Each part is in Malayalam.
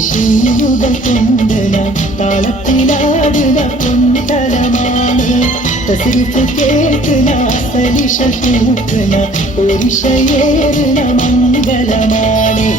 ശീലുകൾ കൊണ്ടന താളത്തിലാടുന്ന പൊന്തലമാണേ തസിരിപ്പ് കേൾക്കുന്ന സലിഷ കൂട്ടുന്ന ഒരിശയേറുന്ന മംഗലമാണേ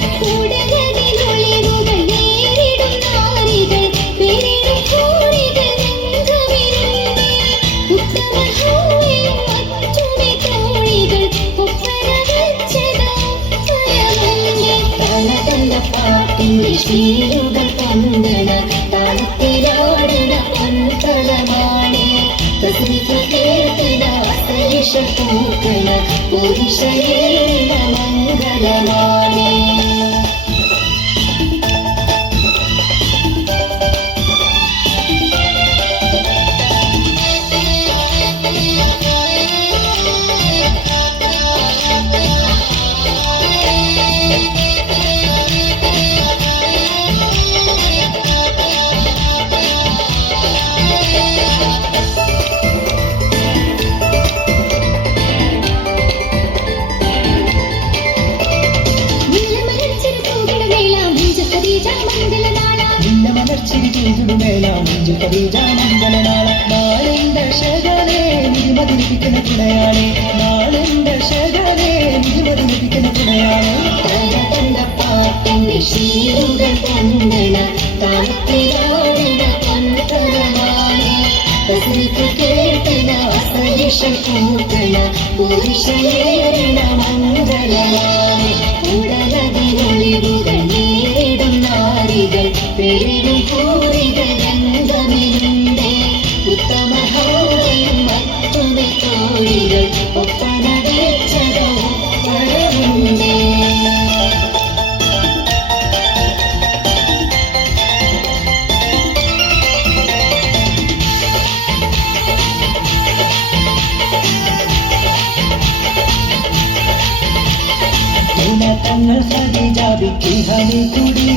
ശീലുകൾ കൊണ്ടന താളത്തിലാടുന്ന പൊന്തലമാണേ തസിരിപ്പ് കേൾക്കുന്ന സലിഷ കൂട്ടുന്ന ഒരിശയേറുന്ന മംഗലമാണേ നാളെന്റെ ശകലേ നിമതിരിപ്പിക്കുന്ന തുണയാണേ നാളെന്റെ ശകലേ നിമതിരിപ്പിക്കുന്ന തുണയാണേ പാട്ടിന്റെ ശീലുകൾ കൊണ്ടന താളത്തിലാടുന്ന പൊന്തലമാണേ തസിരിപ്പ് കേൾക്കുന്ന സലിഷ കൂട്ടുന്ന ഒരിശയേറുന്ന മംഗലമാണേ ഉടലതിരൊളിവുകൾ നേരിടും നാരികൾ പെരിടും കൂറികൾ രംഗമിരുണ്ടേ ഉത്തമ ഹോയും മറ്റുമെ തോഴികൾ ഒപ്പന വെച്ചതോ ഒപ്പനമുണ്ടേ തങ്ങൾ ഹരിജാബിക്ക് ഹമി കുടി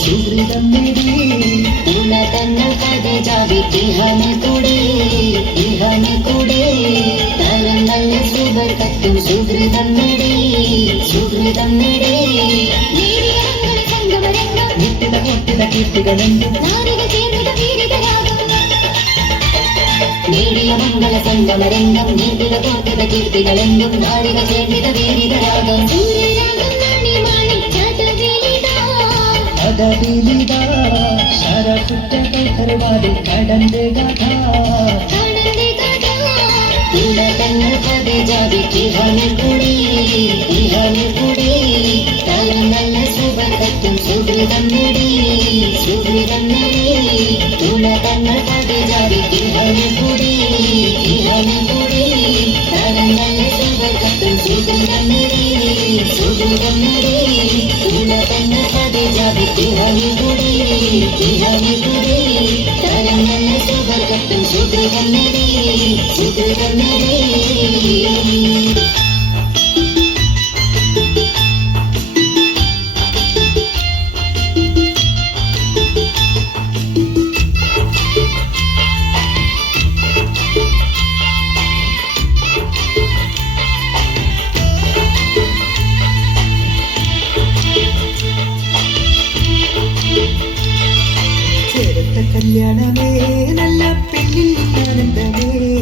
സുഹൃതം നേടി തങ്ങൾ ഹരിജാബിക്ക് ഹമി കുടി തരം നല്ല സുബർക്കത്തും സുഹൃതം നേടി നിത്യത പൊട്ടിത കീർത്തികളെന്തും നേടിയ മംഗള സംഗമരംഗം നീതിക കോർത്തിത കീർത്തികളെങ്കും നാരിക ചേർന്നിത വീരിതരാഗം അതവിലിത ശരകുറ്റ കൈതർവാതിൽ കടന്റെ ഗാഥ തങ്ങൾ ഹരിജാബിക്ക് ഹമി കുടി തരം നല്ല സുബർക്കത്തും സുഹൃതം നേടി തങ്ങൾ ഹരിജാബിക്ക് ഹമി കുടി തരം നല്ല സുബർക്കത്തും സുഹൃതം നേടി തങ്ങൾ ഹരിജാബിക്ക് ഹമി കുടി തരം നല്ല സുബർക്കത്തും സുഹൃതം നേടി കല്യാണമേ നല്ല പെണ്ണിൻ ആനന്ദമേ